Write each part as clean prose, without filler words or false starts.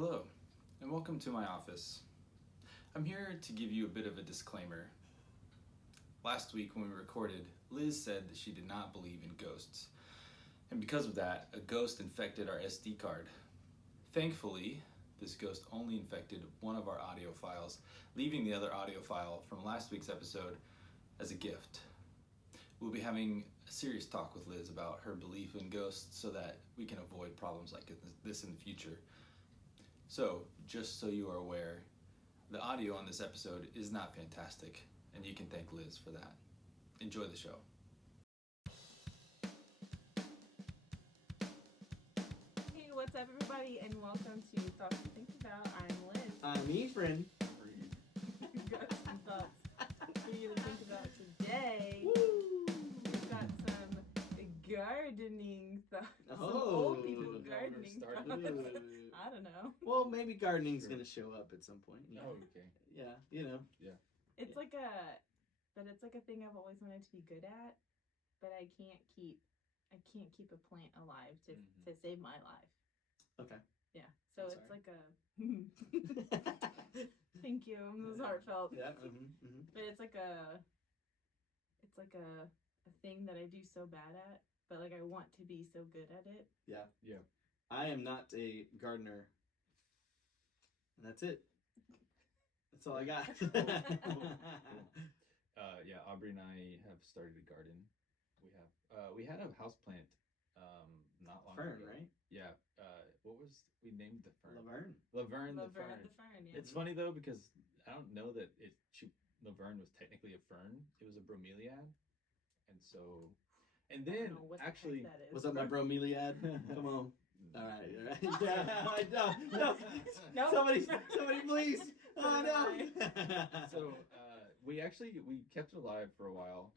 Hello, and welcome to my office. I'm here to give you a bit of a disclaimer. Last week when we recorded, Liz said that she did not believe in ghosts, and because of that, a ghost infected our SD card. Thankfully, this ghost only infected one of our audio files, leaving the other audio file from last week's episode as a gift. We'll be having a serious talk with Liz about her belief in ghosts so that we can avoid problems like this in the future. So, just so you are aware, the audio on this episode is not fantastic, and you can thank Liz for that. Enjoy the show. Hey, what's up, everybody, and welcome to Thoughts to Think About. I'm Liz. I'm Efrain. We've got some thoughts for you to think about today. Woo! We've got some gardening thoughts. Some Oh. old people gardening thoughts. I don't know. Well, maybe gardening's gonna show up at some point. Oh, okay. Yeah, you know. It's like a thing I've always wanted to be good at, but I can't keep a plant alive to save my life. Okay. Yeah. So I'm it's sorry. like a thank you. It was heartfelt. Yeah. But it's like a thing that I do so bad at, but like I want to be so good at it. Yeah. Yeah. I am not a gardener. And that's it. That's all I got. Yeah, Aubrey and I have started a garden. We had a houseplant not long Fern, ago. right? Yeah. We named the fern? Laverne. Laverne the Laverne fern. the fern, yeah. It's funny though because I don't know that Laverne was technically a fern. It was a bromeliad, and so, and I don't then know what the actually, heck that is. What's up, my bromeliad? Come on. All right. Yeah. No. Nope. Somebody, please. Oh no. so we kept it alive for a while,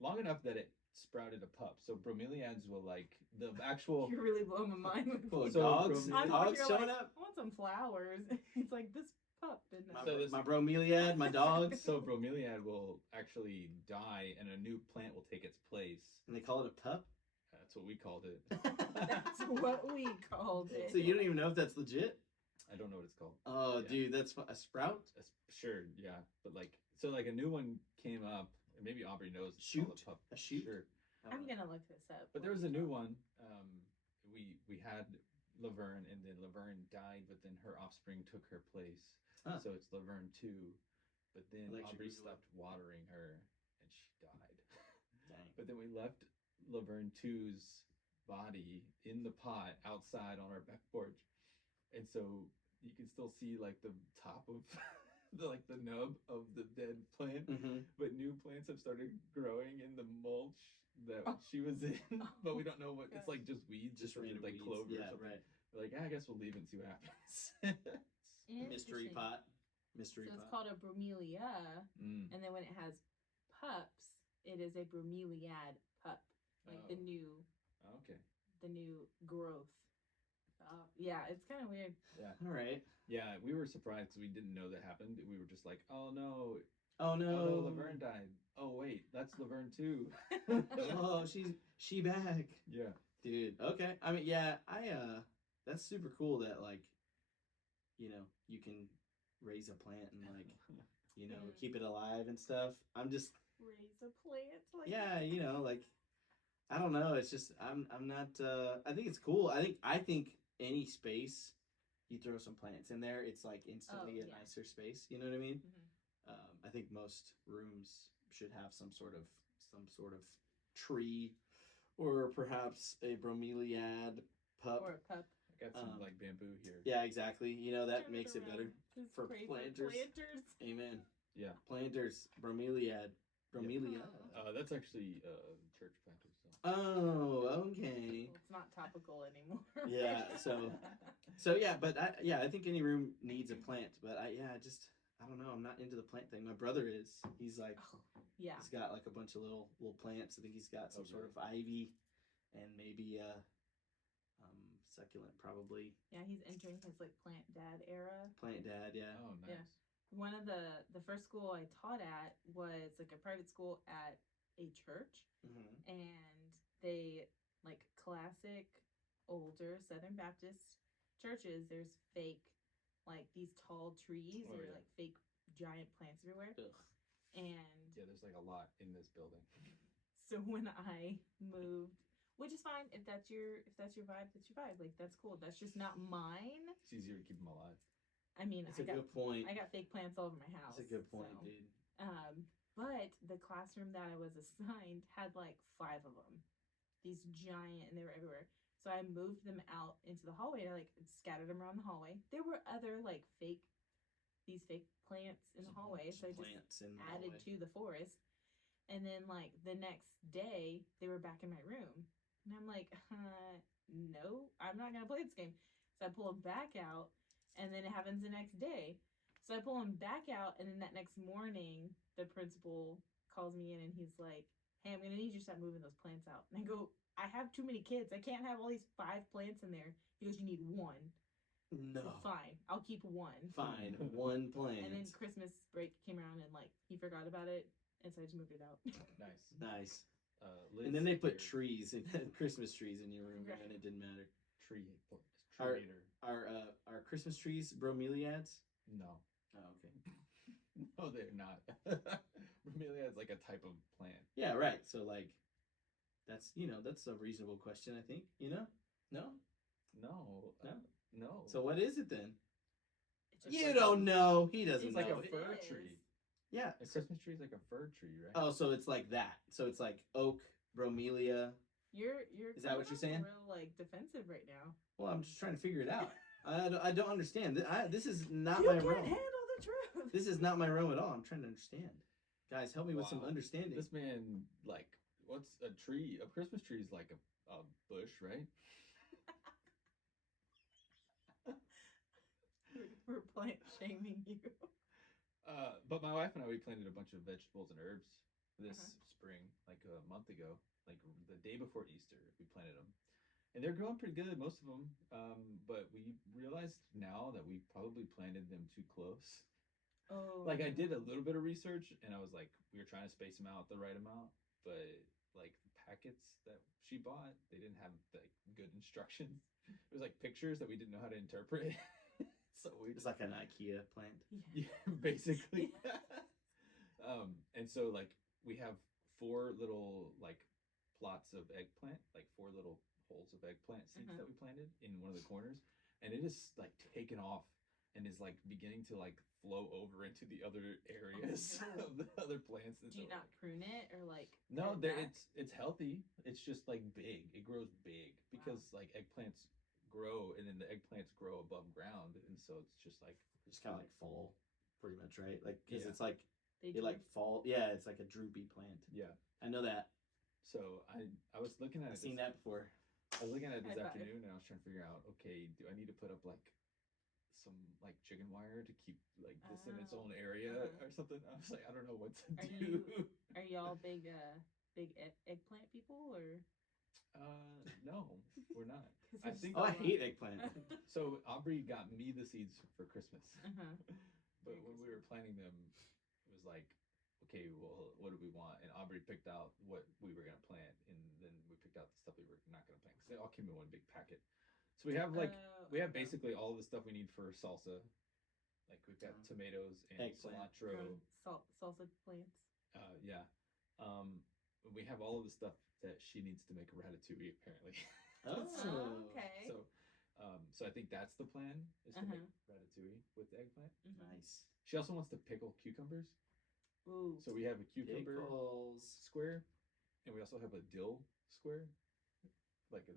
long enough that it sprouted a pup. So bromeliads will like the actual. You're really blowing my mind with Cool. these. So Dogs. I thought Dogs you were showing like, up. I want some flowers. It's like this pup didn't My, So this- my bromeliad, my dogs. So bromeliad will actually die, and a new plant will take its place. And they call it a pup? That's what we called it. That's what we called it. So you don't even know if that's legit? I don't know what it's called. Oh, Yeah. dude, that's a sprout? Sure, yeah, but like a new one came up, and maybe Aubrey knows. It's called Shoot? a pup. A shoot? Sure. I'm gonna look this up. But there was a new one. We had Laverne, and then Laverne died, but then her offspring took her place. Huh. So it's Laverne 2. But then I'll let you Aubrey Google stopped watering her, and she died. Dang. But then we left Laverne 2's body in the pot outside on our back porch, and so you can still see like the top of the nub of the dead plant. Mm-hmm. But new plants have started growing in the mulch that she was in, but we don't know what. It's like just weeds, Just something random like weeds. clover or Yeah, something. right. We're like, I guess we'll leave it and see what happens. Mystery Interesting. pot. Mystery So it's pot. called a bromelia, Mm. and then when it has pups, it is a bromeliad pup, like the Oh, okay. new growth. Yeah, it's kind of weird. Yeah. All right. Yeah, we were surprised because we didn't know that happened. We were just like, oh no, Oh, no. oh no, Laverne died. Oh wait, that's Laverne too. Oh, she back. Yeah. Dude, okay. I mean, yeah, that's super cool that, like, you know, you can raise a plant and, like, you know, keep it alive and stuff. I'm just, Raise a plant, like yeah, you know, like, I don't know. It's just, I'm not, I think it's cool. I think any space you throw some plants in there, it's like instantly a yeah. nicer space. You know what I mean? Mhm. I think most rooms should have some sort of tree, or perhaps a bromeliad pup. Or a pup. I got some like bamboo here. Yeah, exactly. You know, that Turn makes it better. around. These For crazy planters. planters. Amen. Yeah. Planters, bromeliad. Bromeliad. That's actually church planters. So. Oh, okay. Well, it's not topical anymore. Yeah, so yeah, but I think any room needs a plant, but I don't know, I'm not into the plant thing. My brother is. He's like, Oh, yeah. he's got like a bunch of little plants. I think he's got some sort of ivy, and maybe succulent, probably. Yeah, he's entering his like plant dad era. Plant dad, yeah. Oh, nice. Yeah. One of the first school I taught at was like a private school at a church, Mm-hmm. and they like classic older Southern Baptist churches, there's fake, like these tall trees or like fake giant plants everywhere. Ugh. And yeah, there's like a lot in this building. so when I moved, which is fine if that's your vibe, that's your vibe. Like that's cool. That's just not mine. It's easier to keep them alive. I mean, That's a good point. I got fake plants all over my house. That's a good point, so. dude. But the classroom that I was assigned had like 5 of them. These giant, and they were everywhere. So I moved them out into the hallway and I like scattered them around the hallway. There were other like these fake plants in the hallway. So I just added to the forest. And then like the next day they were back in my room. And I'm like, no, I'm not gonna play this game. So I pull them back out, and then it happens the next day. So I pull him back out, and then that next morning, the principal calls me in, and he's like, hey, I'm going to need you to stop moving those plants out. And I go, I have too many kids. I can't have all these 5 plants in there. He goes, you need 1. No. So fine, I'll keep 1. Fine, 1 plant. And then Christmas break came around, and like he forgot about it, and so I just moved it out. Nice. Nice. Liz, And then they put trees and Christmas trees in your room, and it didn't matter. Tree Our- hater. Are Christmas trees bromeliads? No. Oh, okay. No, they're not. Bromelia is like a type of plant. Yeah, right. So like, that's that's a reasonable question. I think No. No. No? No. So what is it then? It's You like don't know. He doesn't It's know. like a It fir is. tree. Yeah. A Christmas tree is like a fir tree, right? Oh, so it's like that. So it's like oak, bromelia. You're Is that what you're saying? Real like defensive right now. Well, I'm just trying to figure it out. I don't understand. This is not You my can't realm. handle the truth. This is not my realm at all. I'm trying to understand. Guys, help me with some Wow. understanding. This man, like, what's a tree? A Christmas tree is like a bush, right? We're plant shaming you. But my wife and I, we planted a bunch of vegetables and herbs this spring, like a month ago, like the day before Easter, we planted them. And they're growing pretty good, most of them. But we realized now that we probably planted them too close. Oh. Like I did a little bit of research, and I was like, we were trying to space them out the right amount, but like the packets that she bought, they didn't have like good instructions. It was like pictures that we didn't know how to interpret. So It's like an IKEA plant. yeah, basically. And so like we have 4 little like plots of eggplant, like 4 little holes of eggplant seeds that we planted in one of the corners, and it is like taken off and is like beginning to like flow over into the other areas of the other plants. And Do you so, not prune it or like? no, cut it there back? it's healthy. It's just like big. It grows big because like eggplants grow, and then the eggplants grow above ground, and so it's just like Just kind of like fall, pretty much, right? Like because Yeah. it's like They it like droop. fall. Yeah, it's like a droopy plant. yeah. I know that. So I was looking at I've it. seen that before. I was looking at it this High five. afternoon, and I was trying to figure out, okay, do I need to put up like some like chicken wire to keep like this in its own area or something? I was like, I don't know what to Are do. Are y'all big eggplant people or? No, we're not. 'Cause I it's think- Oh, I so- hate eggplant. So Aubrey got me the seeds for Christmas, Uh-huh. but when we were planting them, it was like, okay, well, what do we want? And Aubrey picked out what we were gonna plant, and then we picked out the stuff we were not gonna plant because they all came in one big packet. So we have like we have okay. basically all the stuff we need for salsa. Like we've got tomatoes and Eggplant. cilantro. Salsa plants. Yeah. We have all of the stuff that she needs to make a ratatouille apparently. Oh. Okay. So I think that's the plan is to make ratatouille with the eggplant. Nice. She also wants to pickle cucumbers. Ooh. So we have a cucumber Pickles. square, and we also have a dill square, like the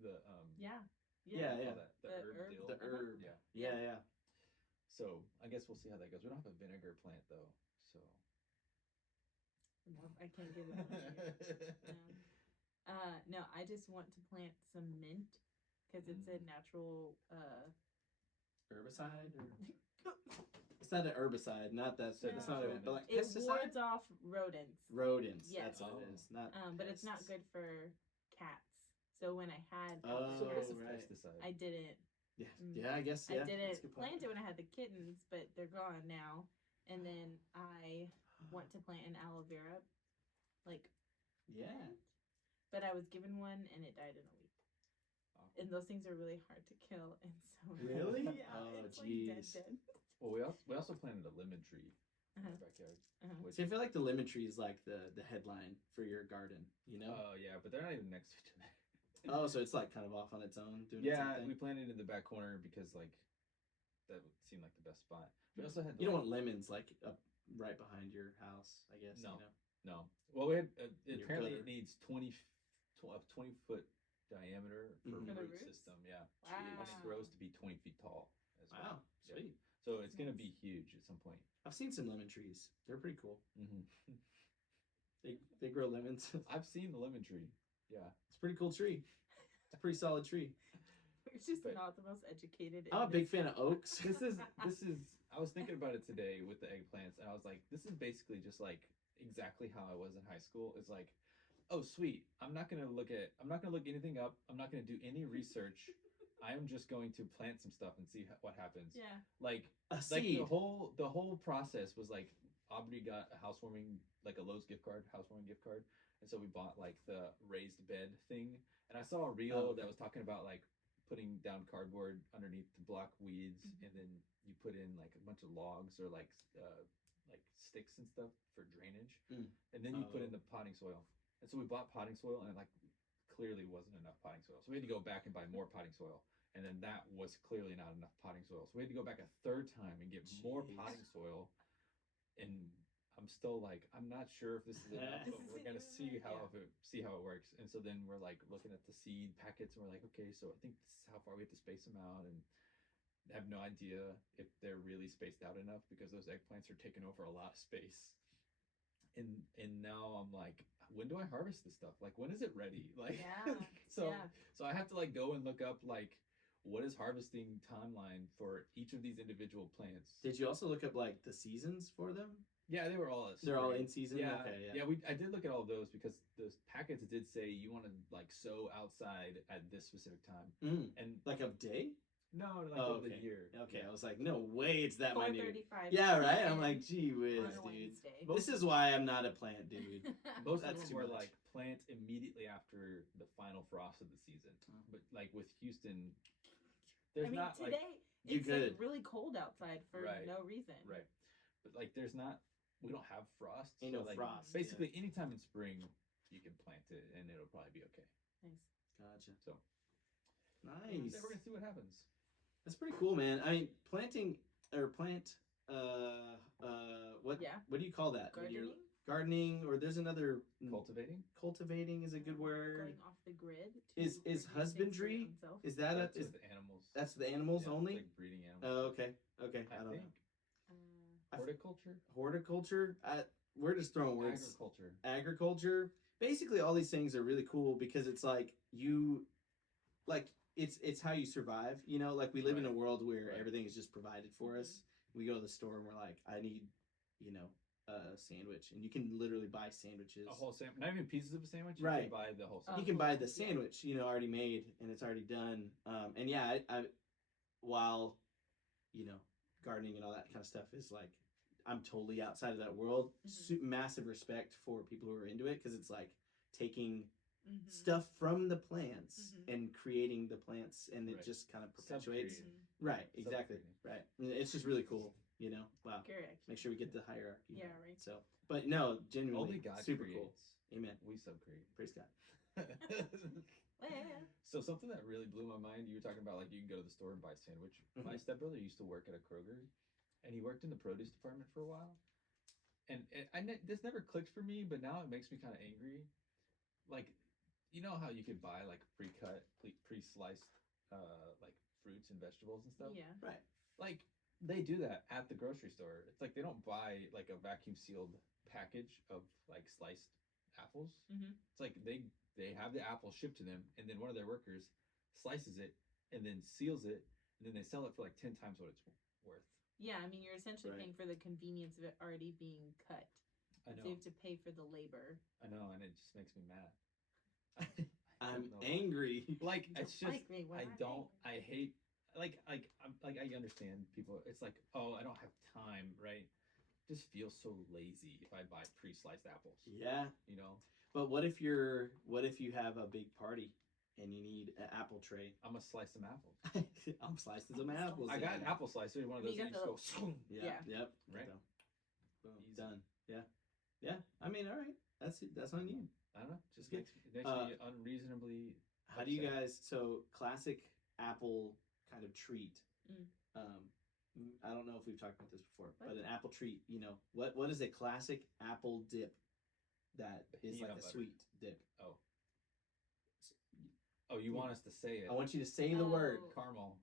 Yeah. Yeah, what do you yeah. call that? The The herb herb. dill. The herb. Yeah. Yeah. So I guess we'll see how that goes. We don't have a vinegar plant though, so. No, I can't give it. No, I just want to plant some mint because it's a natural. Herbicide? Or... It's not an herbicide, not that. No. It's not a, but like It pesticide. wards off rodents. Rodents. Yes. That's what it is. Not. But it's not pests. good for cats. So when I had Oh, So it's a right. pesticide. I didn't. Yeah. Mm. Yeah, I guess. Yeah. I didn't That's a good point. plant it when I had the kittens, but they're gone now. And then I want to plant an aloe vera, like Yeah. plant, but I was given one and it died in a week. Oh. And those things are really hard to kill, and so Really? yeah, Oh, it's like jeez. dead. Well, we also planted a lemon tree in our backyard. Which, See, I feel like the lemon tree is like the headline for your garden, you know? oh yeah, but they're not even next to each other. Oh, so it's like kind of off on its own, doing its Yeah, own we thing. planted in the back corner because like that seemed like the best spot. We also had You don't want lemons like up right behind your house, I guess. No. You know? no. Well, we had Your apparently gutter. it needs 20-foot diameter for Mhm. For the root roots? system. Yeah, Wow. and it grows to be 20 feet tall as well. Wow, sweet. So it's gonna Nice. be huge at some point. I've seen some lemon trees. They're pretty cool. Mm-hmm. They grow lemons. I've seen the lemon tree. Yeah. It's a pretty cool tree. It's a pretty solid tree. We're just But- not the most educated. I'm a in big this. fan of oaks. This is. I was thinking about it today with the eggplants, and I was like, this is basically just like exactly how I was in high school. It's like, oh sweet, I'm not gonna look anything up. I'm not gonna do any research. I am just going to plant some stuff and see what happens. Yeah. Like A like seed. the whole process was like Aubrey got a housewarming, like a Lowe's housewarming gift card, and so we bought like the raised bed thing. And I saw a reel Oh, okay. that was talking about like putting down cardboard underneath to block weeds, Mhm. and then you put in like a bunch of logs or like sticks and stuff for drainage, Mm. and then you put Oh. in the potting soil. And so we bought potting soil, and it like clearly wasn't enough potting soil, so we had to go back and buy more potting soil. And then that was clearly not enough potting soil. So we had to go back a third time and get more Jeez. potting soil. And I'm still like, I'm not sure if this is enough, This but we're isn't gonna even see right, how yeah. see how it works. And so then we're like looking at the seed packets, and we're like, okay, so I think this is how far we have to space them out, and I have no idea if they're really spaced out enough because those eggplants are taking over a lot of space. And now I'm like, when do I harvest this stuff? Like, when is it ready? Like, Yeah, so yeah. so I have to like go and look up like what is harvesting timeline for each of these individual plants. Did you also look up like the seasons for them? Yeah, they were all at They're all spring. in season. Yeah, Okay. yeah. I did look at all of those because those packets did say you want to like sow outside at this specific time, Mm. and Like of day? no, like Oh, over okay. the year. Okay. Yeah. I was like, no way, it's that minute. 4:35. Yeah, right. I'm like, gee whiz, on a dude. Wednesday. This is why I'm not a plant dude. Most That's of too them were much. like plant immediately after the final frost of the season. But like with Houston, there's I mean, not like today You it's could. like really cold outside for Right. no reason. right, but like there's not. We don't have frost. Ain't no like, frost, Basically, anytime in spring, you can plant it and it'll probably be okay. Nice. Gotcha. So Nice. we're gonna see what happens. That's pretty cool, man. I mean, planting or plant. What? Yeah. What do you call that? when you're Gardening. gardening, or there's another Cultivating. cultivating is a good word. Going off the grid. to Is produce things for husbandry? your own self. Is that That's is with animals. that's the animals Yeah, only? Like breeding animals. Oh, okay. Okay. I, I don't think know. horticulture, Horticulture. We're just throwing words. agriculture. Agriculture. Basically, all these things are really cool because it's like it's how you survive. You know, like we live in a Right. world where Right. everything is just provided for us. We go to the store and we're like, I need, a sandwich, and you can literally buy sandwiches. A whole sandwich, not even pieces of a sandwich. You Right. can buy the whole Oh. You sandwich. can buy the Yeah. sandwich, already made and it's already done. And yeah, I while gardening and all that kind of stuff is like I'm totally outside of that world. Massive respect for people who are into it because it's like taking Mhm. stuff from the plants Mhm. and creating the plants, and it Right. just kind of perpetuates. Sub-creating. Right, exactly. Sub-creating. Right. And it's just really cool. Wow. Correct. Make sure we get the hierarchy. Yeah, right. So, but no, genuinely, Only God super creates. cool. Amen. We sub-create. Praise God. Well, So something that really blew my mind, you were talking about like you can go to the store and buy a sandwich. Mhm. My stepbrother used to work at a Kroger, and he worked in the produce department for a while. And this never clicked for me, but now it makes me kind of angry. Like, you know how you could buy like pre-cut, pre-sliced, like fruits and vegetables and stuff. yeah. Right. Like they do that at the grocery store. It's like they don't buy like a vacuum sealed package of like sliced apples. Mhm. It's like they have the apple shipped to them, and then one of their workers slices it and then seals it, and then they sell it for like 10 times what it's worth. Yeah, I mean, you're essentially Right. paying for the convenience of it already being cut. I So know, you have to pay for the labor. I know, and it just makes me mad. I'm don't know. angry. Like Don't it's just like me when I I'm don't angry. I hate I understand people. It's like, oh, I don't have time, right? Just feel so lazy if I buy pre-sliced apples. Yeah. You know, But what if you have a big party and you need an apple tray. I'm gonna slice some apples. I'm slicing some apples. I got an in. apple slicer. One of those. You That got you just go. Yeah. Yeah. Yep. Right. Boom. Easy. Done. Yeah. Yeah. I mean, all right. That's on you. I don't know. Just Good. makes me unreasonably. How do you upset. guys? So classic apple kind of treat. Mm. I don't know if we've talked about this before, What? but an apple treat. You know what is a classic apple dip that is like Peanut a butter. sweet dip? Oh, you want us to say it? I want you to say the word. Oh. Caramel.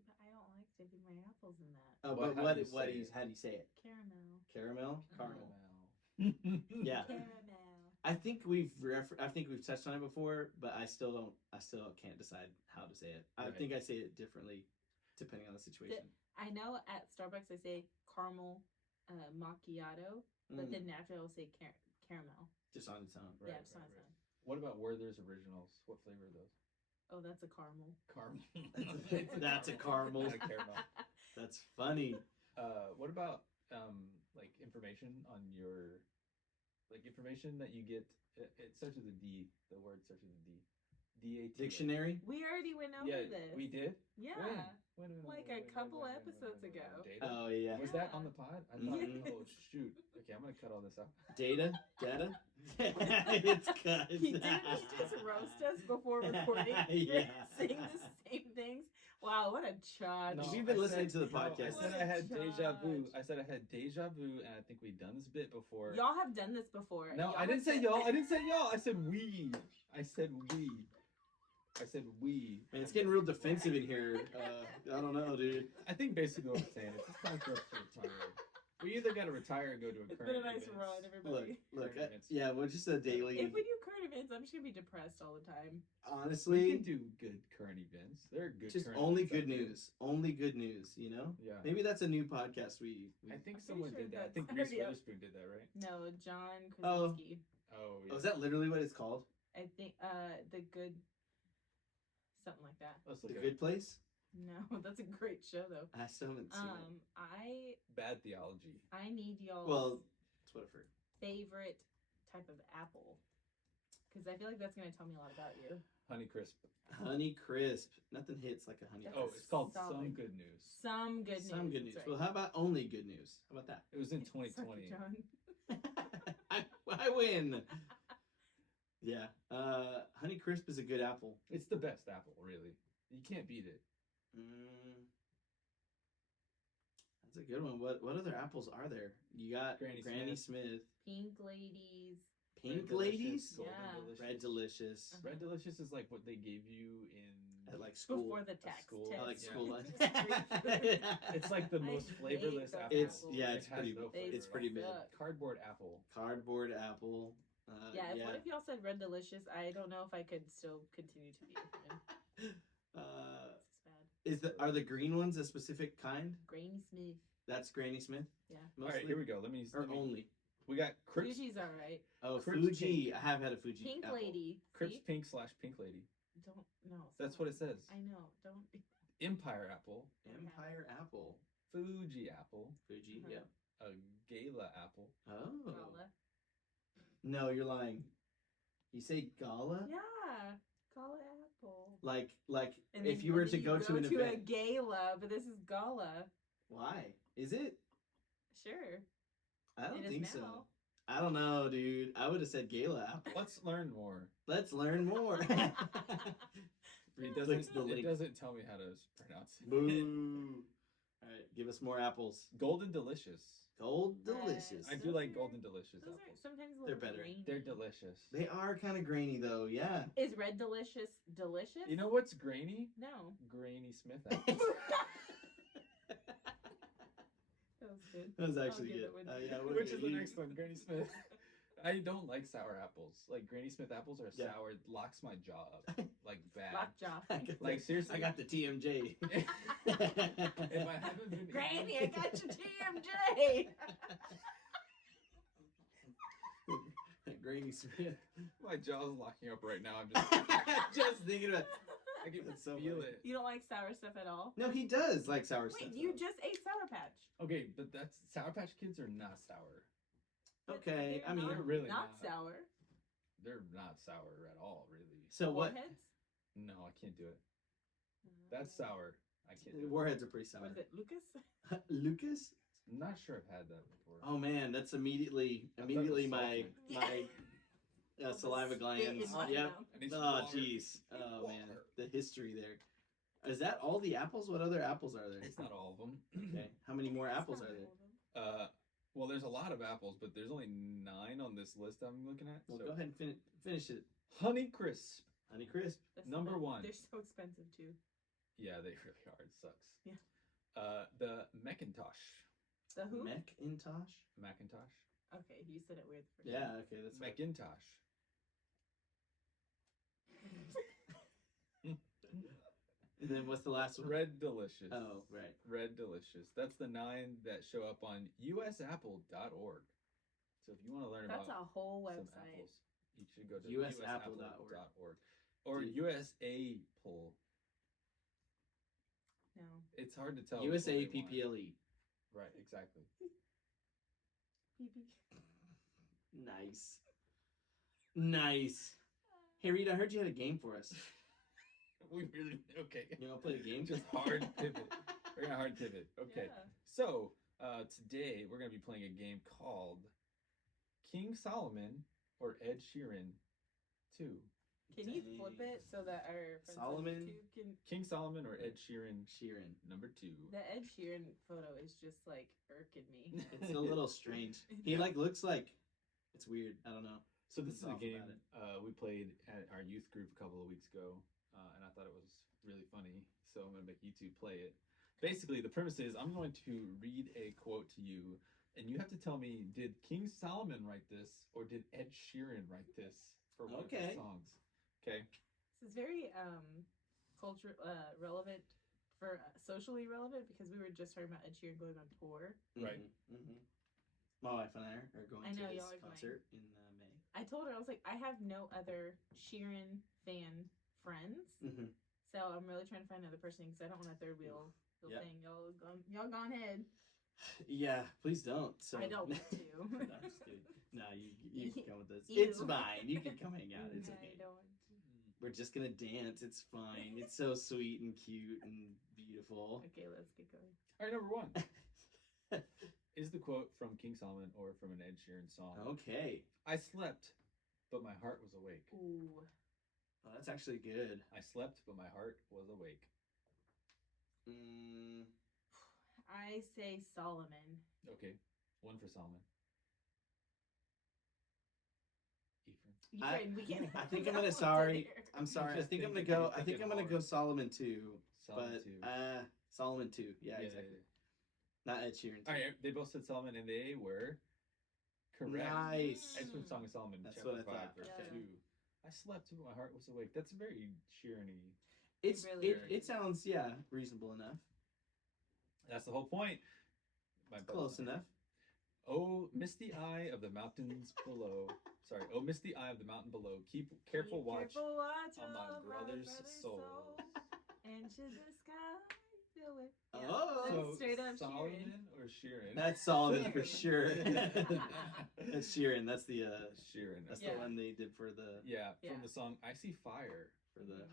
But I don't like dipping my apples in that. Oh, What- but how what do you what say do you it? how do you say it? Caramel. Caramel, caramel. Yeah. Caramel. I think we've touched on it before, but I still can't decide how to say it. I Right. think I say it differently depending on the situation. I know at Starbucks I say caramel macchiato, but then naturally I'll say caramel. Just on its own. Right, yeah, it's right, not right. fun. What about Werther's Originals? What flavor are those? Oh, that's a caramel. Caramel. That's a caramel. Not a caramel. That's funny. What about like information on your, like information that you get? It starts with a D. The word starts with a D. D-A-T. Dictionary. We already went over Yeah, this. we did. Yeah. When? Like a couple episodes ago. Data? Oh yeah. Was that Yeah. on the pod? I thought. Mhm. Oh shoot. Okay, I'm gonna cut all this out. Data. It's cut. He didn't just roast us before recording. Yeah. Saying the same things. Wow, what a charge. No, We've been listening to the I podcast. said What I a had deja vu. charge. I said I had deja vu, and I think we've done this bit before. Y'all have done this before. No, Y'all I didn't have say said- y'all. I didn't say y'all. I said we. I said we. I said we. Man, it's getting real defensive in here. I don't know, dude. I think basically what I'm saying is it's time for us to retire. We either got to retire and go to a It's current been a nice events. run, everybody. Look. Current events. Yeah, well, just a daily. If we do current events, I'm just gonna be depressed all the time. We Honestly, can do good current events. There are good. just current only events good out there. news. Only good news. You know. Yeah. Maybe that's a new podcast. We I think I'm someone pretty sure did that. I that's think Reese already out. Witherspoon did that, right? No, John Oh. Krasinski. Oh, yeah. Oh, is that literally what it's called? I think the good something like that. Let's The look at Good it. Place? No, that's a great show though. I still haven't seen it. Bad theology. I need y'all's Well, it's what I've heard. favorite type of apple. Because I feel like that's gonna tell me a lot about you. Honey Crisp. Honey Crisp. Nothing hits like a Honey That's Oh, Crisp. it's called solid. Some Good News. Some good news. Some good news. that's Well, right. how about only good news? How about that? It was in Suck it, 2020. John. I win. Yeah. Honey Crisp is a good apple. It's the best apple, really. You can't beat it. That's a good one. What other apples are there? You got Granny Smith. Pink ladies. Pink Red Ladies. Delicious, Golden Yeah. Delicious. Red Delicious. Red Delicious is like what they gave you in At like school. Before the tax school. test. I like Yeah. school lunch. It's like the I most hate flavorless those apple. It's apples. yeah, It it's has pretty. no They It's flavor. pretty mid. suck. Cardboard apple. Cardboard apple. Yeah, if, yeah. what if y'all said Red Delicious? I don't know if I could still continue to be your friend. It's bad. Are the green ones a specific kind? Granny Smith. That's Granny Smith. Yeah. All right, here we go. Let me. Only. We got Crips, Fuji's alright. Oh, Crips Fuji. I have had a Fuji. Pink apple. lady. Crips See? Pink / Pink Lady. Don't no. That's stop. what it says. I know. Don't be. Empire apple, Empire apple. Fuji apple, Fuji. Uh-huh. Yeah. a Gala apple. Oh. Gala. No, you're lying. You say gala? Yeah. Gala apple. Like And if then- you were and to then go you to an a event. gala, but this is gala. Why? Is it? Sure. I don't It is think so. now. I don't know, dude. I would have said gala apple. Let's learn more. Let's learn more. It Clicks doesn't. the It link. doesn't tell me how to pronounce it. Boo. All right, give us more apples. Golden Delicious. Gold Yes. delicious. I do Those like are- Golden Delicious Those are apples. sometimes a They're little better. grainy. They're delicious. They are kind of grainy though. Yeah. Is Red Delicious delicious? You know what's grainy? No. Granny Smith apple. That was good. That was I'll actually give good. it one. Yeah, what Which did is the you- next one, Granny Smith. I don't like sour apples. Like Granny Smith apples are Yeah. sour. It locks my jaw up like bad. Lockjaw. I got Like the- seriously, I got the TMJ. if I haven't been Granny, I got your TMJ. Granny Smith. my jaw's locking up right now. I'm just Just thinking about. I can That's so feel funny. it. You don't like sour stuff at all? No, he does like sour stuff. Wait, you though. just ate Sour Patch. Okay, but that's Sour Patch Kids are not sour. But Okay, they're I mean, not, they're really not not. sour. They're not sour at all, really. So what? Warheads? No, I can't do it. That's sour. I can't do it. Warheads are pretty sour. What is it, Lucas? Lucas? I'm not sure I've had that before. Oh man, that's immediately I thought it was my salty. my saliva glands. in my Yep. mouth. I need some Oh water. jeez. I need Oh man, water. the history there. Is that all the apples? What other apples are there? It's not all of them. Okay. How many more That's apples not are there? all of them. Well, there's a lot of apples, but there's only 9 on this list I'm looking at. Well, so. go ahead and finish it. Honey Crisp. Honey Crisp. That's Number the- 1. They're so expensive too. Yeah, they really are. It sucks. Yeah. The Macintosh. The who? Macintosh. Macintosh. Okay, you said it weird. For Yeah. Okay. That's right. Macintosh. And then what's the last one? Red Delicious. Oh, right. Red Delicious. That's the 9 that show up on usapple.org. So if you want to learn That's about a whole some website. apples, you should go to usapple.org. or Dude. USA Pull. No. It's hard to tell. which one USA they want. PPLE. Right, exactly. BB. Nice. Nice. Hey, Reid, I heard you had a game for us. We really okay. You want to play a game? Just hard pivot. We're gonna hard pivot. Okay. Yeah. So today we're gonna be playing a game called King Solomon or Ed Sheeran 2. Can you flip it so that our friends on Solomon? YouTube can? King Solomon or Ed Sheeran Sheeran. number 2. The Ed Sheeran photo is just like irking me. It's a little strange. He like looks like it's weird. I don't know. So this is a Off game about we played at our youth group a couple of weeks ago, and I thought it was really funny. So I'm gonna make you two play it. Basically, the premise is I'm going to read a quote to you, and you have to tell me, did King Solomon write this or did Ed Sheeran write this for one of Okay. his songs? Okay. This is very culture relevant for socially relevant because we were just talking about Ed Sheeran going on tour. Right. Mm-hmm. My wife and I are going I know, to y'all this are going. concert in May. I told her I was like, I have no other Sheeran fan friends, Mm-hmm. so I'm really trying to find another person because I don't want a third wheel Yep. thing. Y'all gone ahead. Yeah, please don't. So I don't want to. No, I'm just kidding. No, you can come with us. Ew. It's fine. You can come hang out. It's okay. I don't want to. We're just gonna dance. It's fine. It's so sweet and cute and beautiful. Okay, let's get going. All right, number 1 is the quote from King Solomon or from an Ed Sheeran song. Okay. I slept, but my heart was awake. Ooh. Oh, that's actually good. I slept, but my heart was awake. I say Solomon. Okay, 1 for Solomon. Efrain. Efrain, we can't. I think I'm that gonna one's sorry. there. I'm sorry. I Just think I'm gonna thinking- go. I think thinking I'm gonna go hard. Solomon 2. Solomon But 2. Solomon 2. Yeah, exactly. Not Ed Sheeran 2. All right, they both said Solomon, and they were correct. Nice. It's from Song of Solomon, That's chapter what I 5, thought. verse Yeah. 2. I slept, but my heart was awake. That's very Sheeran-y. It's really it, is. it sounds reasonable enough. That's the whole point. My Close brother- enough. Oh, misty eye of the mountains below. Sorry. Oh, misty eye of the mountain below. Keep careful watch. Careful watch on my of brother's soul. And should the sky fill it? Oh. That's So, straight up Sheeran. Solomon or Sheeran? That's Solomon for sure. That's Sheeran. That's the Sheeran. that's Yeah. the one they did for the Yeah, Yeah. from the song I See Fire.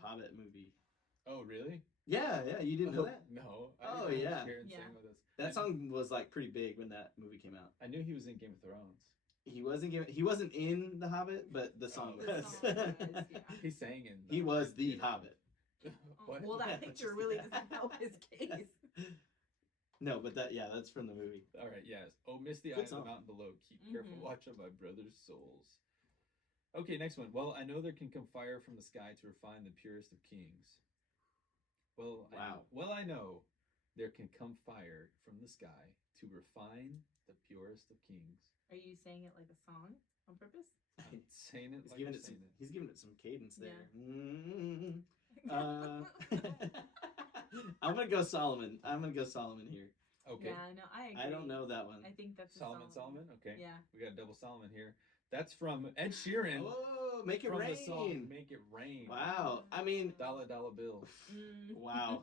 Hobbit movie. Oh, really? Yeah, you didn't know that? No. Oh, didn't know yeah. Sheeran Yeah. sang with us. That song was like pretty big when that movie came out. I knew he was in Game of Thrones. He wasn't in The Hobbit, but the song Oh. The was. song was, yeah. He sang in. He was the Hobbit. What? Well, that picture really doesn't help his case. No, but that's from the movie. All right, yes. Oh, misty eye Good of the song. mountain below. Keep careful Mhm. watch of my brother's souls. Okay, next one. Well, I know there can come fire from the sky to refine the purest of kings. Well, Wow. I know there can come fire from the sky to refine the purest of kings. Are you saying it like a song on purpose? I'm saying it He's like giving I'm it some. saying it. He's giving it some cadence there. Yeah. I'm gonna go Solomon. Here. Okay. Yeah, no, I agree. I don't know that one. I think that's a Solomon. Okay. Yeah. We got a double Solomon here. That's from Ed Sheeran. Oh, make it from rain. the song "Make It Rain." Wow. I mean, Dollar bill. Mm. Wow.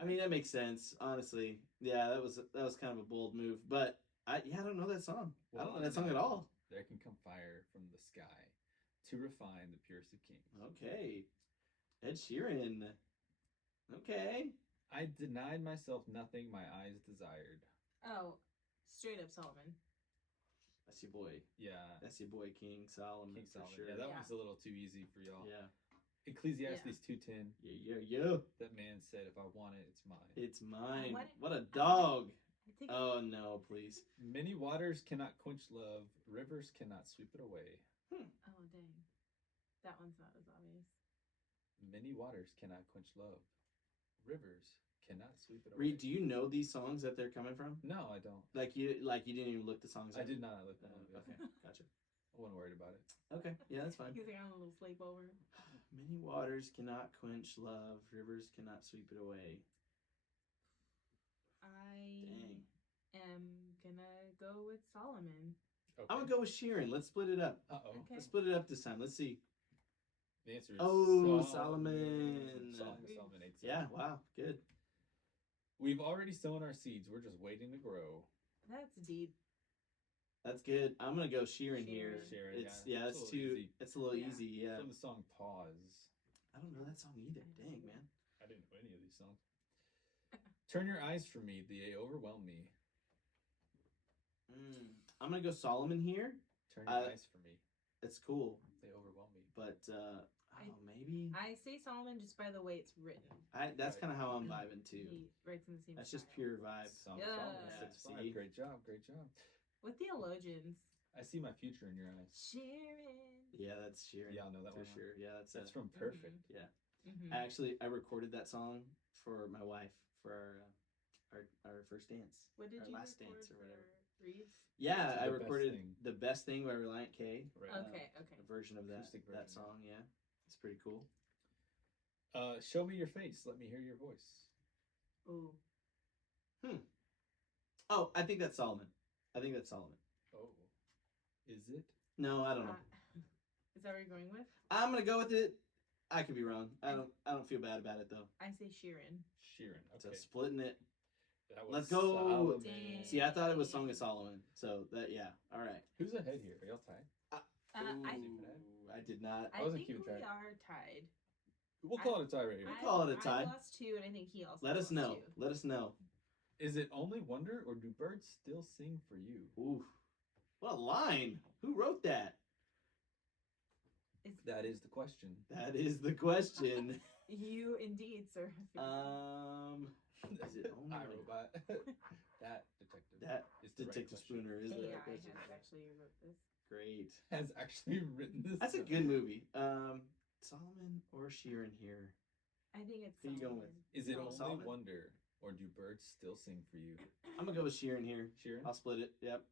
I mean that makes sense. Honestly, yeah, that was kind of a bold move. But I don't know that song. I don't know that song at all. There can come fire from the sky to refine the purest of kings. Okay. Ed Sheeran. Okay. I denied myself nothing my eyes desired. Oh, straight up Solomon. That's your boy. Yeah. That's your boy, King Solomon. King for Solomon. sure. Yeah, that Yeah. one's a little too easy for y'all. Yeah. Ecclesiastes 2:10. Yeah. That man said, "If I want it, it's mine." It's mine. want it. What a dog. I think Oh, no, please. Many waters cannot quench love. Rivers cannot sweep it away. Oh dang, that one's not as obvious. Many waters cannot quench love. Rivers cannot sweep it away. Reid, do you know these songs that they're coming from? No, I don't. Like you didn't even look the songs up? I did not look them up. Okay, gotcha. I wasn't worried about it. Okay, yeah, that's fine. He's like on a little sleepover. Many waters cannot quench love. Rivers cannot sweep it away. I Dang. am gonna go with Solomon. Okay. I'm gonna go with Sheeran. Let's split it up. Uh-oh. Okay. Let's split it up this time. Let's see. The answer is Oh, Solomon. Solomon. Solomon 8. Yeah, wow, good. We've already sown our seeds. We're just waiting to grow. That's deep. That's good. I'm gonna go Sheeran here. Sheeran, It's yeah. yeah, It's a it's little too. easy. It's a little Yeah. easy. Yeah. From the song Pause. I don't know that song either. Dang, man. I didn't know any of these songs. Turn your eyes from me. They overwhelm me. I'm gonna go Solomon here. Turn your eyes from me. It's cool, They overwhelm me. but maybe I say Solomon just by the way it's written. that's Right. kind of how I'm vibing too. He writes in the same. That's just style. pure vibe. Song Yeah. Solomon 6'5". See? Great job. Great job. With theologians, I see my future in your eyes. Sheeran. Yeah, that's Sheeran. Yeah, I know that for one. sure. Yeah, That's from Perfect. Yeah. Mm-hmm. I recorded that song for my wife for our first dance. What did our you last record dance or whatever. for Reid? Yeah, The I Best recorded Thing. The Best Thing by Reliant K. Right. Okay. A version of that Acoustic version, that song. Yeah, it's pretty cool. Show me your face. Let me hear your voice. Ooh. Oh, I think that's Solomon. Oh, is it? No, I don't know. Is that what you're going with? I'm gonna go with it. I could be wrong. I don't feel bad about it though. I say Sheeran. Sheeran. So Okay. splitting it. That was Let's go. Solomon. Dang. See, I thought it was Song of Solomon. So that all right. Who's ahead here? Are y'all tied? I did not. I wasn't think keeping we track. are tied. We'll call it a tie right here. We'll call it a tie. I lost 2, and I think he also Let us lost know. 2. Let us know. Is it only wonder, or do birds still sing for you? Ooh, what a line! Who wrote that? That is the question. That is the question. You indeed, sir. Is it only I Robot? That detective. that is the right Detective question. Spooner is the AI right question. has actually wrote this. Great. Has actually written this. That's a down. good movie. Solomon or Sheeran here? I think it's. Who you going Solomon. with? Is it Oh, only Solomon. wonder, or do birds still sing for you? I'm gonna go with Sheeran here. Sheeran? I'll split it. Yep.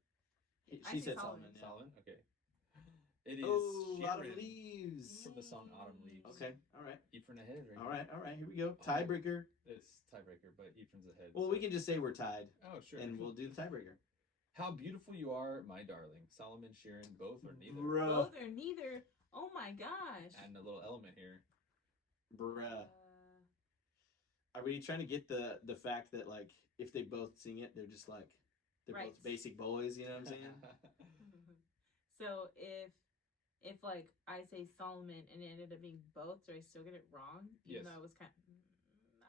I She say said Solomon. Solomon. Yeah. Solomon? Okay. It is Oh, Sheeran Autumn Leaves. from the song Autumn Leaves. Okay. All right. Efrain ahead right All right. now. All right. Here we go. Tiebreaker. It's tiebreaker, but Efrain's ahead. Well, so- we can just say we're tied, Oh, sure. and we'll do the tiebreaker. How beautiful you are, my darling. Solomon, Sheeran, both or neither. Bruh. Both or neither. Oh my gosh. Adding a little element here. Bruh. Are we trying to get the fact that like if they both sing it, they're just like they're Right. both basic boys? You know what I'm saying? So if like I say Solomon and it ended up being both, do I still get it wrong? Even Yes. though I was kind of,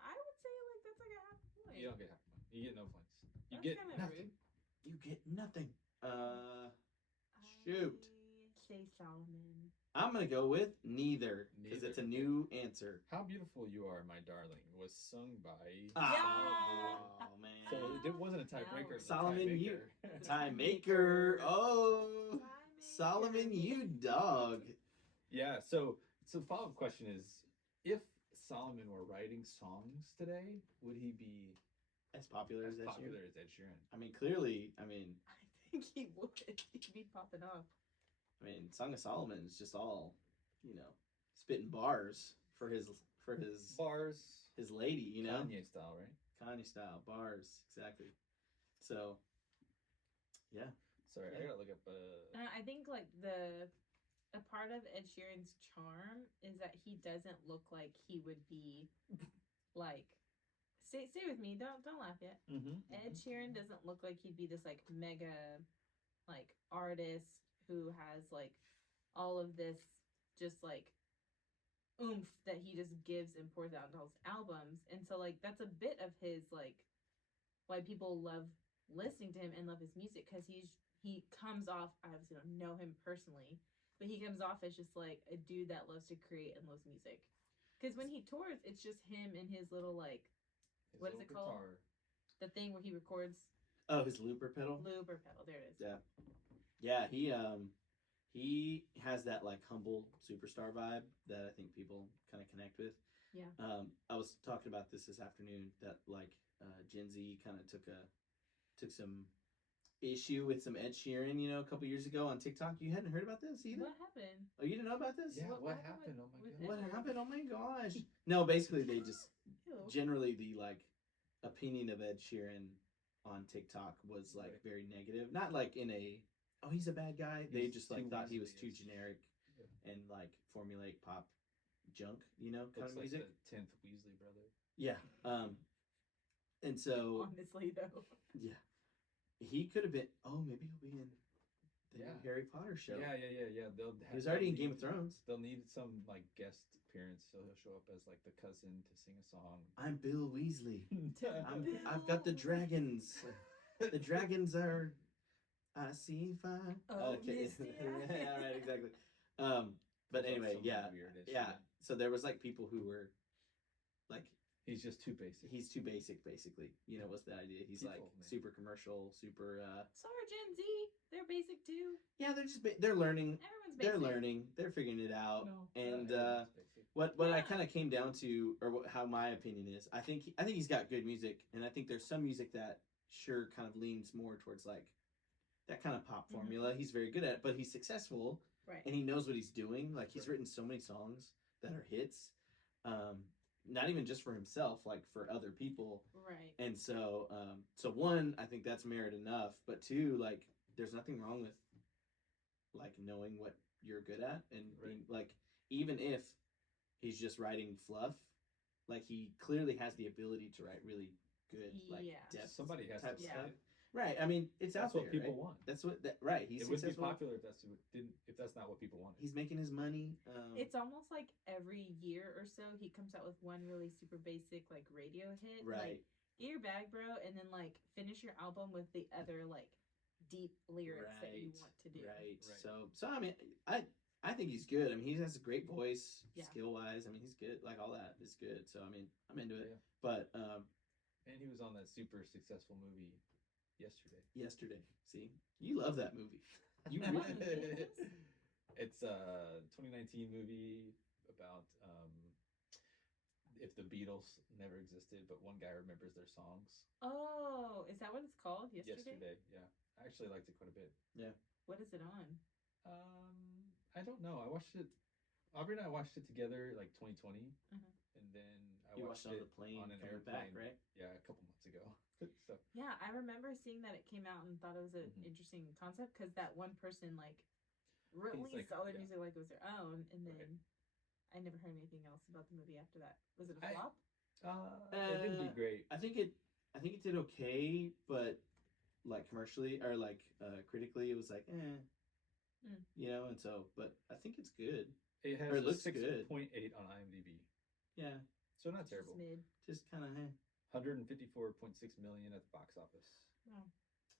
I would say like that's like a half point. You don't get half a point. You get no points. You That's get kinda nothing. rude. You get nothing. Shoot. I say Solomon. I'm gonna go with neither because Neither. it's a new answer. How beautiful you are, my darling, was sung by. Oh man. So it wasn't a tiebreaker. It was a Solomon, you tiebreaker. time maker. Oh, Time Solomon, maker. you dog. Yeah. So follow-up question is, if Solomon were writing songs today, would he be As popular as as that popular year. as Ed Sheeran? I mean, clearly. I mean, I think he would. He'd be popping off. Song of Solomon is just all, spitting bars for his Bars. his lady, Kanye style, right? Kanye style bars, exactly. So, yeah. Sorry, Yeah. I gotta look up. I think like a part of Ed Sheeran's charm is that he doesn't look like he would be like. Stay with me. Don't laugh yet. Ed Sheeran doesn't look like he'd be this like mega, like artist who has like all of this just like oomph that he just gives and pours out into all his albums. And so like that's a bit of his like why people love listening to him and love his music, because he comes off, I obviously don't know him personally, but he comes off as just like a dude that loves to create and loves music. Because when he tours, it's just him and his little like His what is little it called? guitar. The thing where he records. Oh, his looper pedal. Looper pedal. There it is. Yeah, yeah. He has that like humble superstar vibe that I think people kind of connect with. Yeah. I was talking about this afternoon that like Gen Z kind of took some issue with some Ed Sheeran, a couple years ago on TikTok. You hadn't heard about this either? What happened? Oh, you didn't know about this? Yeah, what happened happened? Oh my with god. What Edward? happened? Oh my gosh. No, basically they just Ew. generally the like opinion of Ed Sheeran on TikTok was like Right. very negative. Not like in a he's a bad guy. They He's just like too thought he was Weasley, too yes. generic Yeah. and like formulaic pop junk, kind Looks of like music. the 10th Weasley brother. Yeah. And so Honestly, though. yeah, he could have been. Oh, maybe he'll be in the new Yeah. Harry Potter show. Yeah. He was already in Game of Thrones. They'll need some like guest appearance, so he'll show up as like the cousin to sing a song. I'm Bill Weasley. Bill. I've got the dragons. The dragons are. I see fire. Oh, Okay. misty Yeah, eyes. right, exactly. But Some anyway, yeah, weird-ish yeah. shit. So there was like people who were, like, He's just too basic. he's too basic, basically. Was the idea? He's like People, man. super commercial, super. So are Gen Z. They're basic too. Yeah, they're just they're learning. Everyone's basic. They're learning. They're figuring it out. No, And everyone's basic. what I Yeah. kind of came down to, or how my opinion is, I think he's got good music, and I think there's some music that sure kind of leans more towards like that kind of pop formula. He's very good at it, but he's successful, Right. and he knows what he's doing. Like he's Right. written so many songs that are hits, not even just for himself, like for other people. Right. And so, so one, I think that's merit enough, but two, like there's nothing wrong with like knowing what you're good at, and being, like even if he's just writing fluff, like he clearly has the ability to write really good like Yeah. depth Somebody has type to Yeah. stuff. say it. Right. I mean, it's That's out what there. people right? want. That's what right. He's It would be successful. popular if that's not what people wanted. He's making his money. It's almost like every year or so he comes out with one really super basic like radio hit. right. Like, get your bag, bro, and then like finish your album with the other like deep lyrics that you want to do. Right. Right. So I mean, I think he's good. I mean, he has a great voice, Yeah. skill wise. I mean, he's good. Like all that is good. So I mean, I'm into it. Yeah. But And he was on that super successful movie yesterday. yesterday, see, you love that movie. You What really. is? It's a 2019 movie about if the Beatles never existed, but one guy remembers their songs. Oh, is that what it's called? Yesterday? Yeah. I actually liked it quite a bit. What is it on? I don't know. I watched it. Aubrey and I watched it together like 2020, Mhm. and then I You watched watched it on it the plane on an coming airplane. back, right? Yeah, a couple months ago. So Yeah, I remember seeing that it came out and thought it was an Mhm. interesting concept because that one person like released like, all their yeah. music like it was their own, and then Right. I never heard anything else about the movie after that. Was it a I- flop? it didn't do great. I think it did okay, but like commercially or like critically, it was like and so, but I think it's good. It has Or it a looks good. 6.8 on IMDb, Yeah, so not Just terrible. mid. just kind of 154.6 million at the box office, Oh.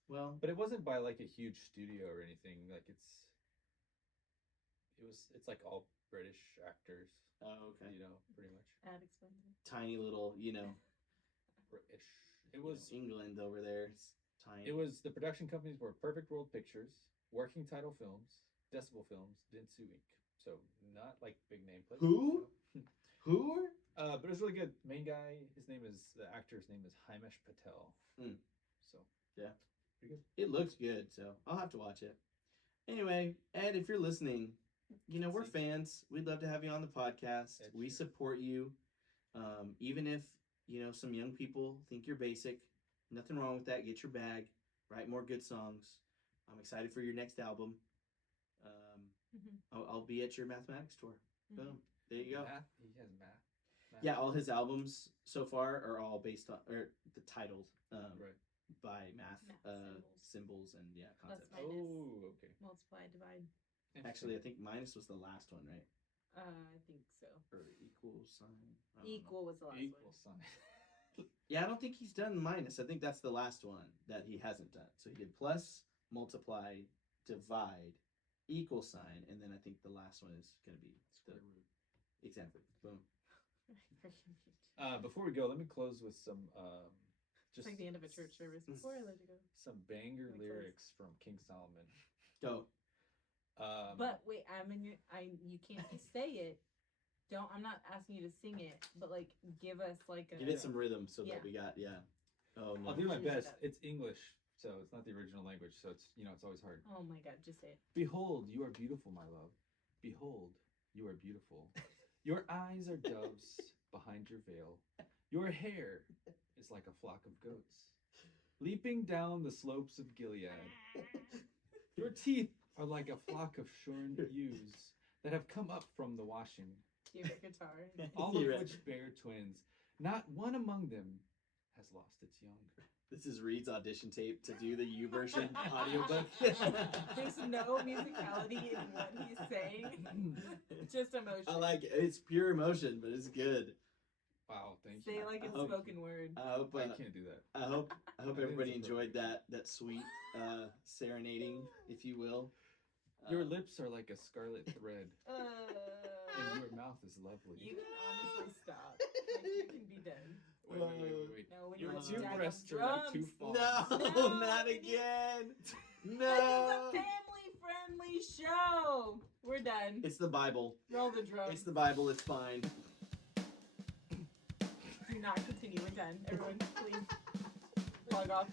well. but it wasn't by like a huge studio or anything. Like it's like all British actors, Oh, okay. pretty much That explains it. Tiny little, British. It was England over there. It's tiny. It was the production companies were Perfect World Pictures, Working Title Films, Decibel Films, Dentsu Inc. So not like big name places. Who? Who? But it was really good. Main guy, the actor's name is Himesh Patel. Hmm. So Yeah. pretty good. It looks good, so I'll have to watch it. Anyway, Ed, if you're listening, we're See? fans. We'd love to have you on the podcast. Ed We Sheeran. support you. Even if, some young people think you're basic, nothing wrong with that. Get your bag. Write more good songs. I'm excited for your next album. I'll be at your mathematics tour. Boom. There you go. Math. He has math. Yeah, all his albums so far are all based on, or the titled Right. by math, Math symbols and Plus concepts. minus. Oh, okay. Multiply, divide. Actually, I think minus was the last one, right? I think so. Or equal sign. I don't know. Equal was the last Equal one. sign. Yeah, I don't think he's done minus. I think that's the last one that he hasn't done. So he did plus, multiply, divide, equal sign, and then I think the last one is going to be Square root. Exactly. Boom. Before we go, let me close with some It's like the end of a church service. Before I let you go. some banger Let me close. lyrics from King Solomon. Go. But wait, you can't just say it. I'm not asking you to sing it, but like give us like a. Give it some rhythm so Yeah. that we got, Oh, no. I'll do my Choose it best. up. It's English, so it's not the original language, so it's it's always hard. Oh my god, just say it. Behold, you are beautiful, my love. Behold, you are beautiful. Your eyes are doves behind your veil. Your hair is like a flock of goats, leaping down the slopes of Gilead. Your teeth are like a flock of shorn ewes that have come up from the washing, Do you have a guitar? all You're of right. which bear twins. Not one among them has lost its young. This is Reid's audition tape to do the U version audiobook. There's no musicality in what he's saying. Just emotion. I like it. It's pure emotion, but it's good. Wow, thank Say you. like in I hope- spoken word. I hope I can't do that. I hope everybody It's enjoyed that sweet serenading, if you will. Your lips are like a scarlet thread, Uh, and your mouth is lovely. you can honestly stop. Like, you can be done. Wait. No, when Your you're two daggum breasts are like two drums. fawns. No, No, not we need- again. This No. is a family-friendly show. We're done. It's the Bible. Roll the drums. It's the Bible. It's fine. Do not continue. We're done. Everyone, please log off.